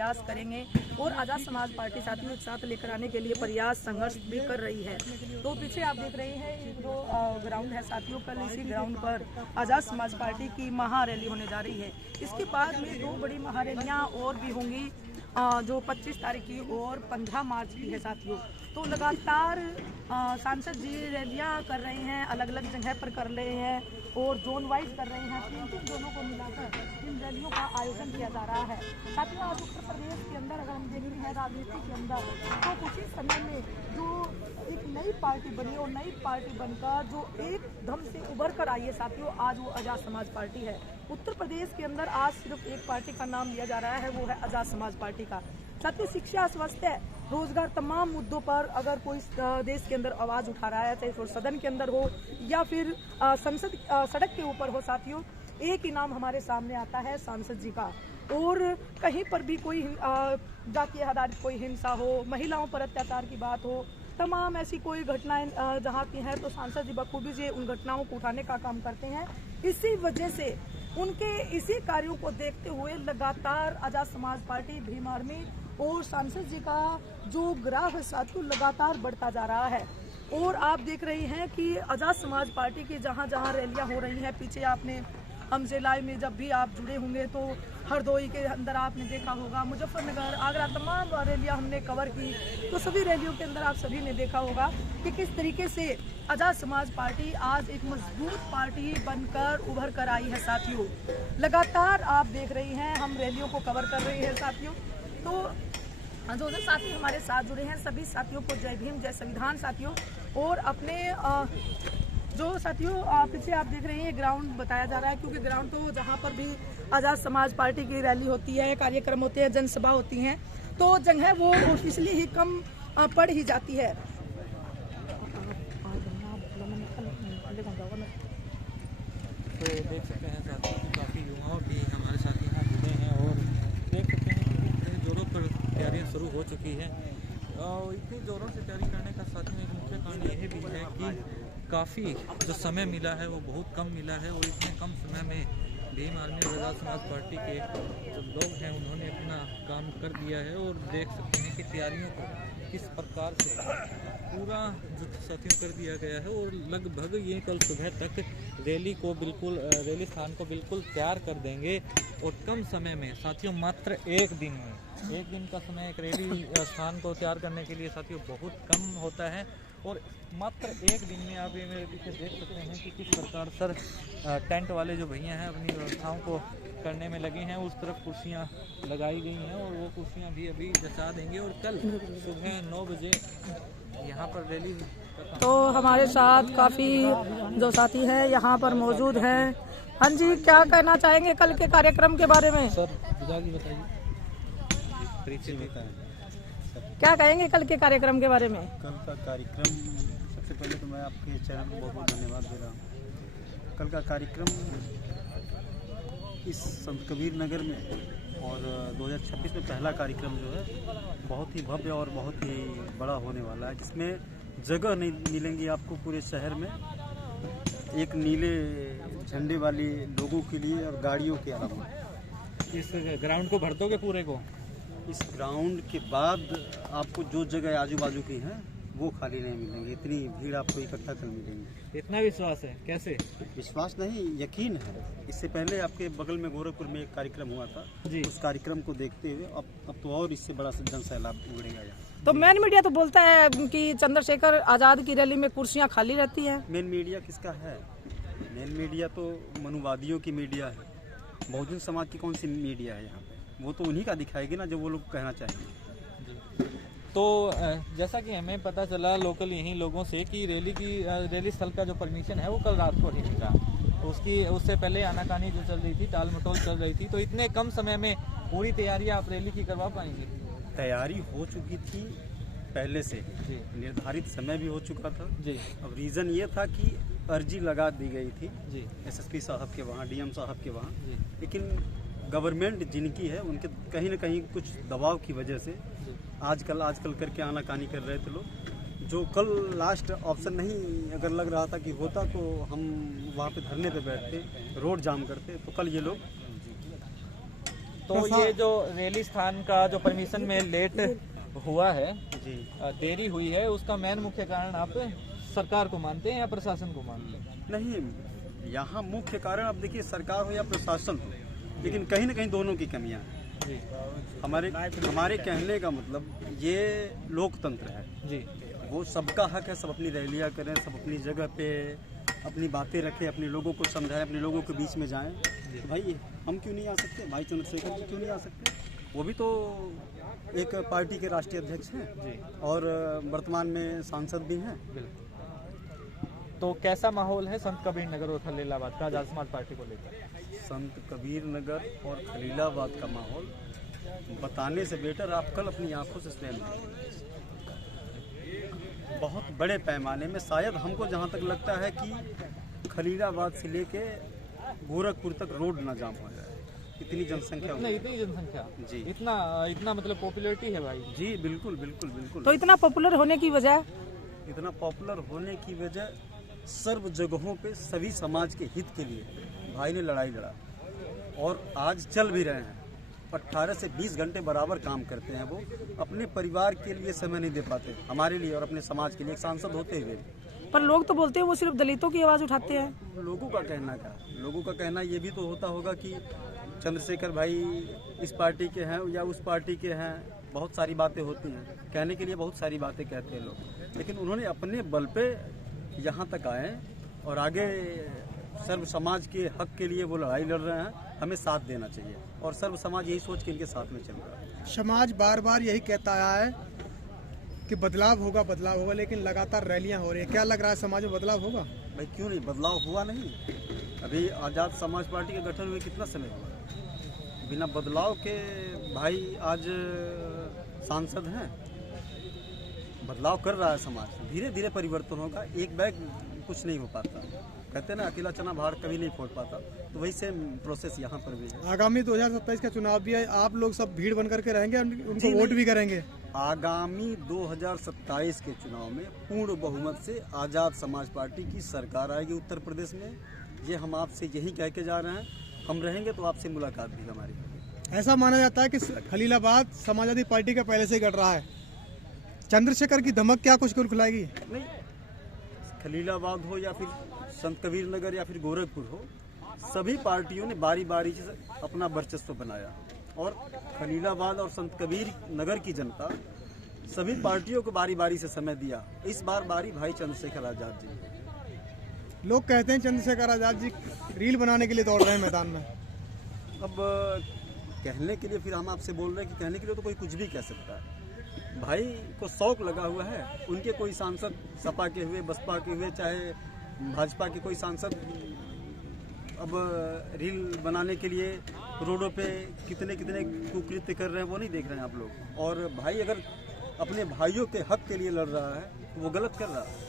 प्रयास करेंगे और आज़ाद समाज पार्टी साथियों एक साथ लेकर आने के लिए प्रयास संघर्ष भी कर रही है। तो पीछे आप देख रहे हैं जो ग्राउंड है साथियों, कल इसी ग्राउंड पर आज़ाद समाज पार्टी की महा रैली होने जा रही है। इसके बाद में 2 बड़ी महारैलियाँ और भी होंगी जो 25 तारीख की और 15 मार्च की है साथियों। तो लगातार सांसद जी रैलियां कर रहे हैं, अलग अलग जगह पर कर रहे हैं और जोन वाइज कर रहे हैं। 3 जोनों को मिलाकर इन रैलियों का आयोजन किया जा रहा है साथियों। आज उत्तर प्रदेश के अंदर अगर हम देखते हैं राजनीति के अंदर, तो कुछ ही समय में जो एक नई पार्टी बनी और नई पार्टी बनकर जो एकदम से उभर कर आई है साथियों, आज वो आज़ाद समाज पार्टी है। उत्तर प्रदेश के अंदर आज सिर्फ एक पार्टी का नाम लिया जा रहा है, वो है आज़ाद समाज पार्टी का। साथियों शिक्षा, स्वास्थ्य, रोजगार, तमाम मुद्दों पर अगर कोई देश के अंदर आवाज उठा रहा है, चाहे वो सदन के अंदर हो या फिर संसद सड़क के ऊपर हो साथियों, एक ही नाम हमारे सामने आता है सांसद जी का। और कहीं पर भी कोई जातीय आधारित कोई हिंसा हो, महिलाओं पर अत्याचार की बात हो, तमाम ऐसी कोई घटनाएं जहाँ की हैं, तो सांसद जी बखूबी से उन घटनाओं को उठाने का काम करते हैं। इसी वजह से उनके इसी कार्यों को देखते हुए लगातार आज़ाद समाज पार्टी, भीम आर्मी और सांसद जी का जो ग्राफ है साथियों लगातार बढ़ता जा रहा है। और आप देख रहे हैं कि आज़ाद समाज पार्टी की जहाँ जहाँ रैलियाँ हो रही हैं, पीछे आपने हमसे लाइव में जब भी आप जुड़े होंगे तो हरदोई के अंदर आपने देखा होगा, मुजफ्फरनगर, आगरा, तमाम रैलियां हमने कवर की। तो सभी रैलियों के अंदर आप सभी ने देखा होगा कि किस तरीके से आज़ाद समाज पार्टी आज एक मजबूत पार्टी बनकर उभर कर आई है साथियों। लगातार आप देख रही हैं हम रैलियों को कवर कर रहे हैं साथियों। तो जो साथी हमारे साथ जुड़े हैं सभी साथियों को जय भीम, जय संविधान साथियों। और अपने जो साथियों पीछे आप देख रहे हैं ग्राउंड बताया जा रहा है, क्योंकि ग्राउंड तो जहाँ पर भी आज़ाद समाज पार्टी की रैली होती है, कार्यक्रम होते हैं, जनसभा होती हैं, तो जगह वो ऑफिशियली ही कम पड़ ही जाती है। तो देख सकते हैं साथियों कि काफ़ी युवाओं भी हमारे साथ यहाँ जुड़े हैं और देख सकते हैं कि जोरों पर तैयारियाँ शुरू हो चुकी हैं। इतनी ज़ोरों से तैयारी करने का साथ में एक मुख्य कारण यह भी है कि काफ़ी जो समय मिला है वो बहुत कम मिला है और इतने कम समय में भीम आर्मी और आज़ाद समाज पार्टी के जो लोग हैं उन्होंने अपना काम कर दिया है। और देख सकते हैं कि तैयारियों को किस प्रकार से पूरा जो साथियों कर दिया गया है और लगभग ये कल सुबह तक रैली स्थान को बिल्कुल तैयार कर देंगे। और कम समय में साथियों मात्र एक दिन का समय एक रैली स्थान को तैयार करने के लिए साथियों बहुत कम होता है। और मात्र एक दिन में आप ये मेरे पीछे देख सकते हैं कि किस प्रकार सर टेंट वाले जो भैया हैं अपनी व्यवस्थाओं को करने में लगे हैं। उस तरफ कुर्सियां लगाई गई हैं और वो कुर्सियां भी अभी जचा देंगे और कल सुबह 9 बजे यहाँ पर रैली। तो हमारे साथ काफ़ी जो साथी हैं यहाँ पर मौजूद हैं। हाँ जी, क्या कहना चाहेंगे कल के कार्यक्रम के बारे में? सर बताइए, क्या कहेंगे कल के कार्यक्रम के बारे में? कल का कार्यक्रम, सबसे पहले तो मैं आपके चैनल को बहुत बहुत धन्यवाद दे रहा हूँ। कल का कार्यक्रम इस संत कबीर नगर में और 2026 में पहला कार्यक्रम जो है बहुत ही भव्य और बहुत ही बड़ा होने वाला है, जिसमें जगह नहीं मिलेंगी आपको पूरे शहर में एक नीले झंडे वाले लोगों के लिए और गाड़ियों के अलावा। इस ग्राउंड को भर दोगे पूरे को? इस ग्राउंड के बाद आपको जो जगह आजू बाजू की हैं वो खाली नहीं मिलेंगी, इतनी भीड़ आपको इकट्ठा कर मिलेंगी। इतना विश्वास है? कैसे विश्वास नहीं, यकीन है। इससे पहले आपके बगल में गोरखपुर में एक कार्यक्रम हुआ था जी। उस कार्यक्रम को देखते हुए अब तो और इससे बड़ा जन सैलाब उमड़ेगा यहाँ। तो मेन मीडिया तो बोलता है कि चंद्रशेखर आजाद की रैली में कुर्सियां खाली रहती हैं। मेन मीडिया किसका है? मेन मीडिया तो मनुवादियों की मीडिया है। बहुजन समाज की कौन सी मीडिया है यहाँ पे? वो तो उन्हीं का दिखाएगी ना जो वो लोग कहना चाहेंगे। तो जैसा कि हमें पता चला लोकल यहीं लोगों से कि रैली स्थल का जो परमिशन है वो कल रात को ही मिला। उससे पहले आनाकानी जो चल रही थी, टाल मटोल चल रही थी। तो इतने कम समय में पूरी तैयारियां आप रैली की करवा पाएंगे? तैयारी हो चुकी थी पहले से ही, निर्धारित समय भी हो चुका था जी। अब रीज़न ये था कि अर्जी लगा दी गई थी जी एसएसपी साहब के वहाँ, डीएम साहब के वहाँ, जी। लेकिन गवर्नमेंट जिनकी है उनके कहीं ना कहीं कुछ दबाव की वजह से आजकल करके आनाकानी कर रहे थे लोग। जो कल लास्ट ऑप्शन नहीं अगर लग रहा था कि होता तो हम वहाँ पे धरने पे बैठते, रोड जाम करते, तो कल ये लोग तो ये जो रैली स्थान का जो परमिशन में लेट हुआ है, जी देरी हुई है, उसका मेन मुख्य कारण आप सरकार को मानते हैं या प्रशासन को मानते हैं? नहीं, यहाँ मुख्य कारण अब देखिए सरकार हो या प्रशासन हो, लेकिन कहीं ना कहीं दोनों की कमियाँ हैं। जी हमारे कहने का मतलब ये लोकतंत्र है जी वो सबका हक है, सब अपनी रैलियाँ करें, सब अपनी जगह पे अपनी बातें रखें, अपने लोगों को समझाएं, अपने लोगों के बीच में जाएं। तो भाई हम क्यों नहीं आ सकते, भाई चंद्रशेखर जी क्यों नहीं आ सकते? वो भी तो एक पार्टी के राष्ट्रीय अध्यक्ष हैं जी और वर्तमान में सांसद भी हैं। बिल्कुल। तो कैसा माहौल है संत कबीर नगर और खलीलाबाद का आजाद समाज पार्टी को लेकर? संत कबीर नगर और खलीलाबाद का माहौल बताने से बेटर आप कल अपनी आंखों से स्वयं देखें। बहुत बड़े पैमाने में, शायद हमको जहाँ तक लगता है कि खलीलाबाद से लेके गोरखपुर तक रोड ना जाम हो जाए, इतनी जनसंख्या नहीं, इतनी जनसंख्या जी, इतना मतलब पॉपुलैरिटी है भाई। जी बिल्कुल बिल्कुल बिल्कुल। तो इतना पॉपुलर होने की वजह? इतना पॉपुलर होने की वजह सर्व जगहों पे सभी समाज के हित के लिए भाई ने लड़ाई लड़ा और आज चल भी रहे हैं। 18 से 20 घंटे बराबर काम करते हैं वो, अपने परिवार के लिए समय नहीं दे पाते, हमारे लिए और अपने समाज के लिए, एक सांसद होते हुए। पर लोग तो बोलते हैं वो सिर्फ दलितों की आवाज उठाते हैं। लोगों का कहना क्या? लोगों का कहना ये भी तो होता होगा कि चंद्रशेखर भाई इस पार्टी के हैं या उस पार्टी के हैं, बहुत सारी बातें होती हैं, कहने के लिए बहुत सारी बातें कहते हैं लोग, लेकिन उन्होंने अपने बल पे यहाँ तक आए और आगे सर्व समाज के हक के लिए वो लड़ाई लड़ रहे हैं। हमें साथ देना चाहिए और सर्व समाज यही सोच के इनके साथ में चल रहा है। समाज बार बार यही कहता आया है कि बदलाव होगा, लेकिन लगातार रैलियां हो रही है। क्या लग रहा है समाज में बदलाव होगा? भाई क्यों नहीं, बदलाव हुआ नहीं? अभी आज़ाद समाज पार्टी का गठन हुए कितना समय हुआ? बिना बदलाव के भाई आज सांसद हैं। बदलाव कर रहा है समाज, धीरे धीरे परिवर्तन होगा। एक बैग कुछ नहीं हो पाता, कहते हैं ना अकेला चना भार कभी नहीं फोड़ पाता, तो वही सेम प्रोसेस यहाँ पर भी है। आगामी 2027 का चुनाव भी है, आप लोग सब भीड़ बन करके रहेंगे, उनको जी वोट नहीं। भी करेंगे? आगामी 2027 के चुनाव में पूर्ण बहुमत से आज़ाद समाज पार्टी की सरकार आएगी उत्तर प्रदेश में। ये हम आपसे यही कह के जा रहे हैं, हम रहेंगे तो आपसे मुलाकात भी हमारी होगी। ऐसा माना जाता है कि खलीलाबाद समाजवादी पार्टी का पहले से ही गढ़ रहा है। चंद्रशेखर की धमक क्या कुछ खिलाएगी? नहीं, खलीलाबाद हो या फिर संत कबीर नगर या फिर गोरखपुर हो, सभी पार्टियों ने बारी बारी से अपना वर्चस्व बनाया और खलीलाबाद और संत कबीर नगर की जनता सभी पार्टियों को बारी बारी से समय दिया। इस बार बारी भाई चंद्रशेखर आजाद जी है। लोग कहते हैं चंद्रशेखर आजाद जी रील बनाने के लिए दौड़ रहे हैं मैदान में। अब कहने के लिए फिर हम आपसे बोल रहे हैं कि कहने के लिए तो कोई कुछ भी कह सकता है। भाई को शौक लगा हुआ है, उनके कोई सांसद सपा के हुए, बसपा के हुए, चाहे भाजपा के कोई सांसद अब रील बनाने के लिए रोडों पे कितने कितने कुकृत्य कर रहे हैं वो नहीं देख रहे हैं आप लोग। और भाई अगर अपने भाइयों के हक के लिए लड़ रहा है तो वो गलत कर रहा है।